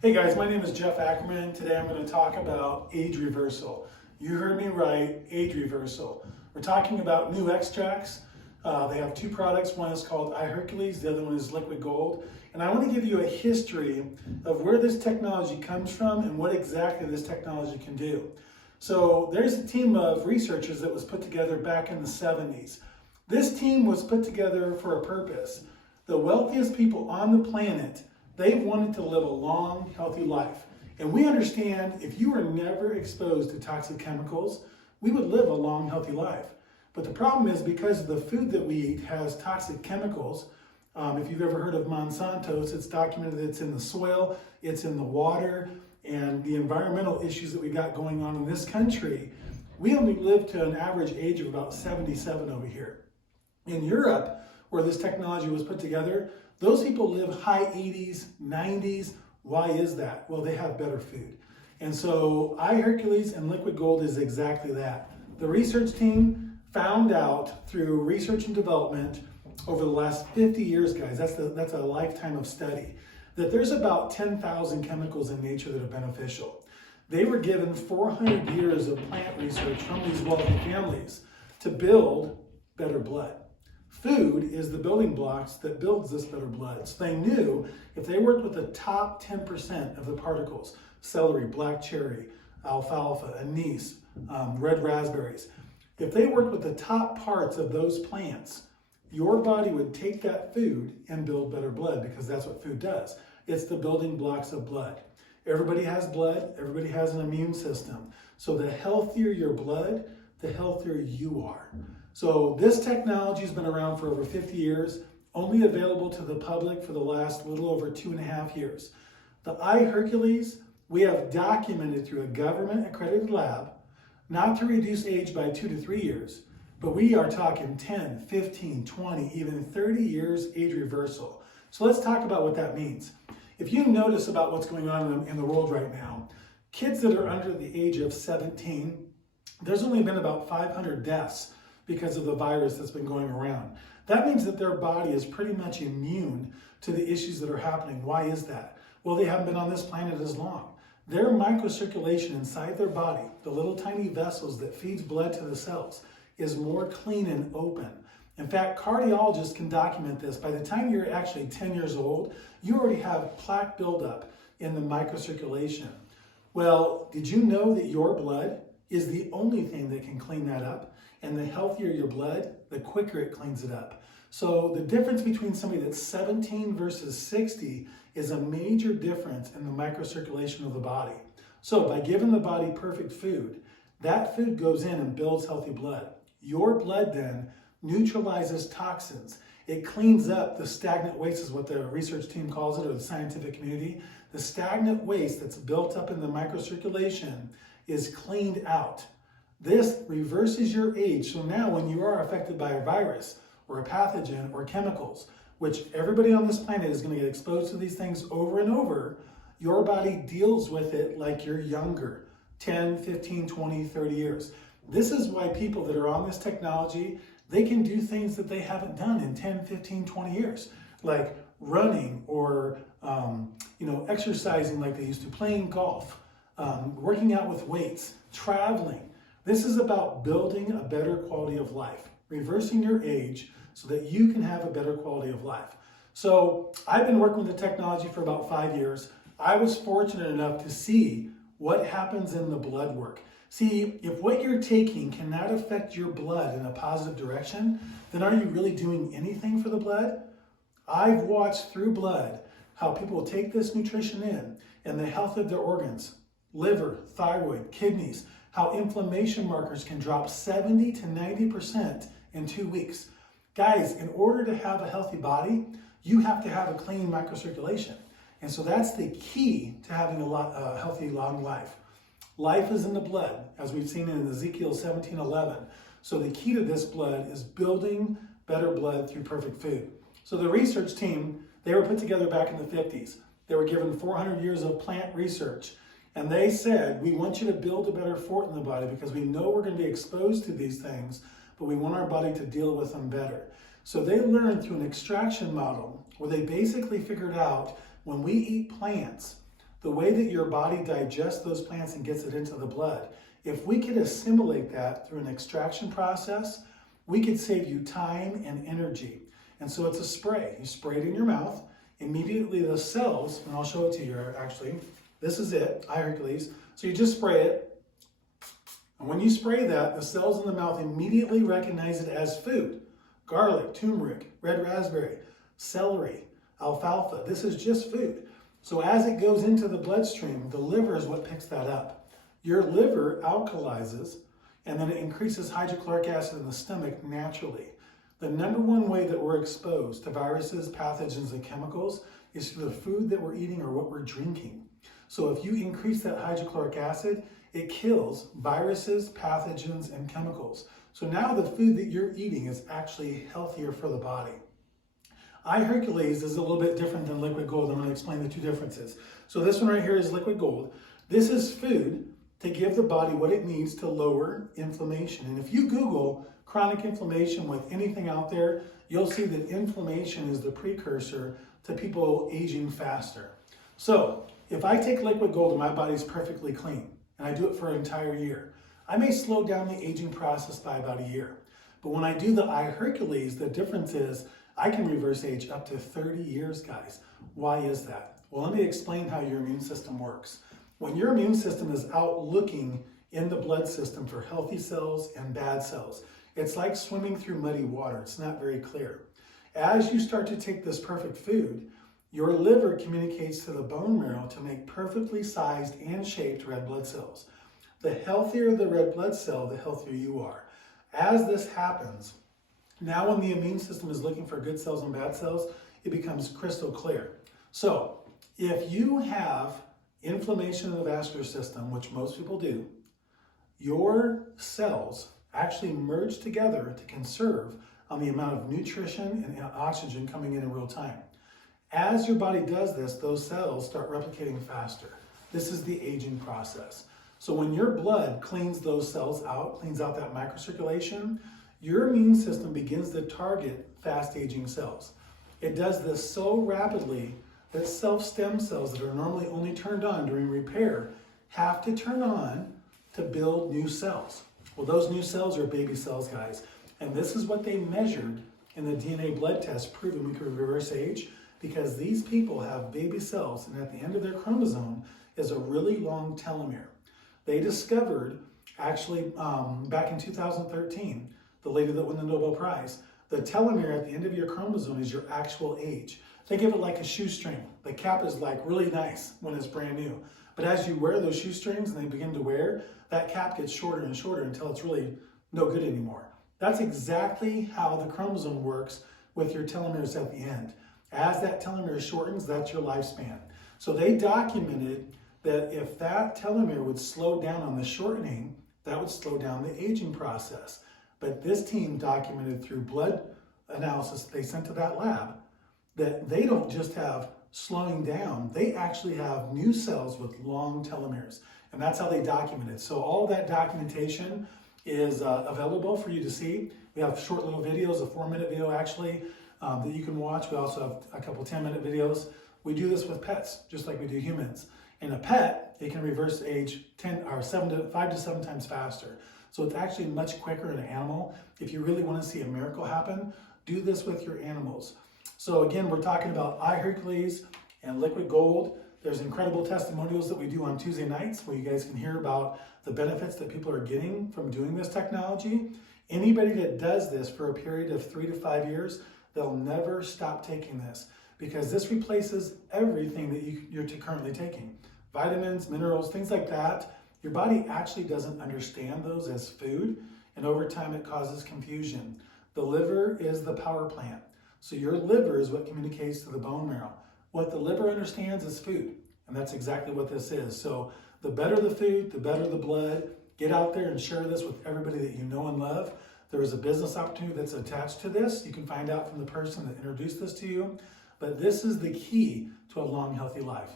Hey guys, my name is Jeff Ackerman. Today I'm going to talk about age reversal. You heard me right, age reversal. We're talking about NuXtrax. They have two products. One is called iHercules, the other one is Liquid Gold. And I want to give you a history of where this technology comes from and what exactly this technology can do. So there's a team of researchers that was put together back in the 70s. This team was put together for a purpose. The wealthiest people on the planet, they wanted to live a long, healthy life. And we understand if you were never exposed to toxic chemicals, we would live a long, healthy life. But the problem is because the food that we eat has toxic chemicals. If you've ever heard of Monsanto's, it's documented that it's in the soil, it's in the water, and the environmental issues that we got going on in this country. We only live to an average age of about 77 over here. In Europe, where this technology was put together, those people live high 80s, 90s. Why is that? Well, they have better food. And so iHercules and Liquid Gold is exactly that. The research team found out through research and development over the last 50 years, guys, that's a lifetime of study, that there's about 10,000 chemicals in nature that are beneficial. They were given 400 years of plant research from these wealthy families to build better blood. Food is the building blocks that builds this better blood. So they knew if they worked with the top 10% of the particles, celery, black cherry, alfalfa, anise, red raspberries, if they worked with the top parts of those plants, your body would take that food and build better blood, because that's what food does. It's the building blocks of blood. Everybody has blood, everybody has an immune system. So the healthier your blood, the healthier you are. So this technology has been around for over 50 years, only available to the public for the last little over 2.5 years. The iHercules, we have documented through a government accredited lab, not to reduce age by 2 to 3 years, but we are talking 10, 15, 20, even 30 years age reversal. So let's talk about what that means. If you notice about what's going on in the world right now, kids that are under the age of 17, there's only been about 500 deaths because of the virus that's been going around. That means that their body is pretty much immune to the issues that are happening. Why is that? Well, they haven't been on this planet as long. Their microcirculation inside their body, the little tiny vessels that feeds blood to the cells, is more clean and open. In fact, cardiologists can document this. By the time you're actually 10 years old, you already have plaque buildup in the microcirculation. Well, did you know that your blood is the only thing that can clean that up? And the healthier your blood, the quicker it cleans it up. So the difference between somebody that's 17 versus 60 is a major difference in the microcirculation of the body. So by giving the body perfect food, that food goes in and builds healthy blood. Your blood then neutralizes toxins. It cleans up the stagnant waste, is what the research team calls it, or the scientific community. The stagnant waste that's built up in the microcirculation is cleaned out. This reverses your age. So now when you are affected by a virus or a pathogen or chemicals, which everybody on this planet is going to get exposed to these things over and over, your body deals with it like you're younger, 10, 15, 20, 30 years. This is why people that are on this technology, they can do things that they haven't done in 10, 15, 20 years, like running or exercising like they used to, playing golf, working out with weights, traveling. This is about building a better quality of life, reversing your age so that you can have a better quality of life. So I've been working with the technology for about 5 years. I was fortunate enough to see what happens in the blood work. See, if what you're taking cannot affect your blood in a positive direction, then are you really doing anything for the blood? I've watched through blood how people take this nutrition in and the health of their organs, liver, thyroid, kidneys, how inflammation markers can drop 70 to 90% in 2 weeks. Guys, in order to have a healthy body, you have to have a clean microcirculation. And so that's the key to having a healthy, long life. Life is in the blood, as we've seen in Ezekiel 17:11. So the key to this blood is building better blood through perfect food. So the research team, they were put together back in the 50s. They were given 400 years of plant research. And they said, we want you to build a better fort in the body because we know we're going to be exposed to these things, but we want our body to deal with them better. So they learned through an extraction model where they basically figured out when we eat plants, the way that your body digests those plants and gets it into the blood. If we could assimilate that through an extraction process, we could save you time and energy. And so it's a spray. You spray it in your mouth. Immediately the cells, and I'll show it to you actually, this is it, iHercules. So you just spray it. And when you spray that, the cells in the mouth immediately recognize it as food. Garlic, turmeric, red raspberry, celery, alfalfa. This is just food. So as it goes into the bloodstream, the liver is what picks that up. Your liver alkalizes, and then it increases hydrochloric acid in the stomach naturally. The number one way that we're exposed to viruses, pathogens, and chemicals is through the food that we're eating or what we're drinking. So if you increase that hydrochloric acid, it kills viruses, pathogens, and chemicals. So now the food that you're eating is actually healthier for the body. iHercules is a little bit different than liquid gold. I'm going to explain the two differences. So this one right here is liquid gold. This is food to give the body what it needs to lower inflammation. And if you Google chronic inflammation with anything out there, you'll see that inflammation is the precursor to people aging faster. So if I take liquid gold and my body's perfectly clean, and I do it for an entire year, I may slow down the aging process by about a year. But when I do the iHercules, the difference is I can reverse age up to 30 years, guys. Why is that? Well, let me explain how your immune system works. When your immune system is out looking in the blood system for healthy cells and bad cells, it's like swimming through muddy water. It's not very clear. As you start to take this perfect food, your liver communicates to the bone marrow to make perfectly sized and shaped red blood cells. The healthier the red blood cell, the healthier you are. As this happens, now when the immune system is looking for good cells and bad cells, it becomes crystal clear. So if you have inflammation in the vascular system, which most people do, your cells actually merge together to conserve on the amount of nutrition and oxygen coming in real time. As your body does this, those cells start replicating faster. This is the aging process. So when your blood cleans those cells out, cleans out that microcirculation, your immune system begins to target fast aging cells. It does this so rapidly that self-stem cells that are normally only turned on during repair have to turn on to build new cells. Well, those new cells are baby cells, guys. And this is what they measured in the DNA blood test, proving we could reverse age, because these people have baby cells, and at the end of their chromosome is a really long telomere. They discovered, actually, back in 2013, the lady that won the Nobel Prize, the telomere at the end of your chromosome is your actual age. Think of it like a shoestring. The cap is like really nice when it's brand new. But as you wear those shoestrings and they begin to wear, that cap gets shorter and shorter until it's really no good anymore. That's exactly how the chromosome works with your telomeres at the end. As that telomere shortens, that's your lifespan. So they documented that if that telomere would slow down on the shortening, that would slow down the aging process. But this team documented through blood analysis they sent to that lab that they don't just have slowing down, they actually have new cells with long telomeres. And that's how they document it. So all that documentation is available for you to see. We have short little videos, a 4-minute video actually, that you can watch. We also have a couple 10-minute videos. We do this with pets, just like we do humans. In a pet, it can reverse age 5 to 7 times faster. So it's actually much quicker in an animal. If you really want to see a miracle happen, do this with your animals. So again, we're talking about iHercules and liquid gold. There's incredible testimonials that we do on Tuesday nights where you guys can hear about the benefits that people are getting from doing this technology. Anybody that does this for a period of 3 to 5 years, they'll never stop taking this because this replaces everything that you're currently taking. Vitamins, minerals, things like that. Your body actually doesn't understand those as food, and over time it causes confusion. The liver is the power plant. So your liver is what communicates to the bone marrow. What the liver understands is food, and that's exactly what this is. So the better the food, the better the blood. Get out there and share this with everybody that you know and love. There is a business opportunity that's attached to this. You can find out from the person that introduced this to you. But this is the key to a long, healthy life.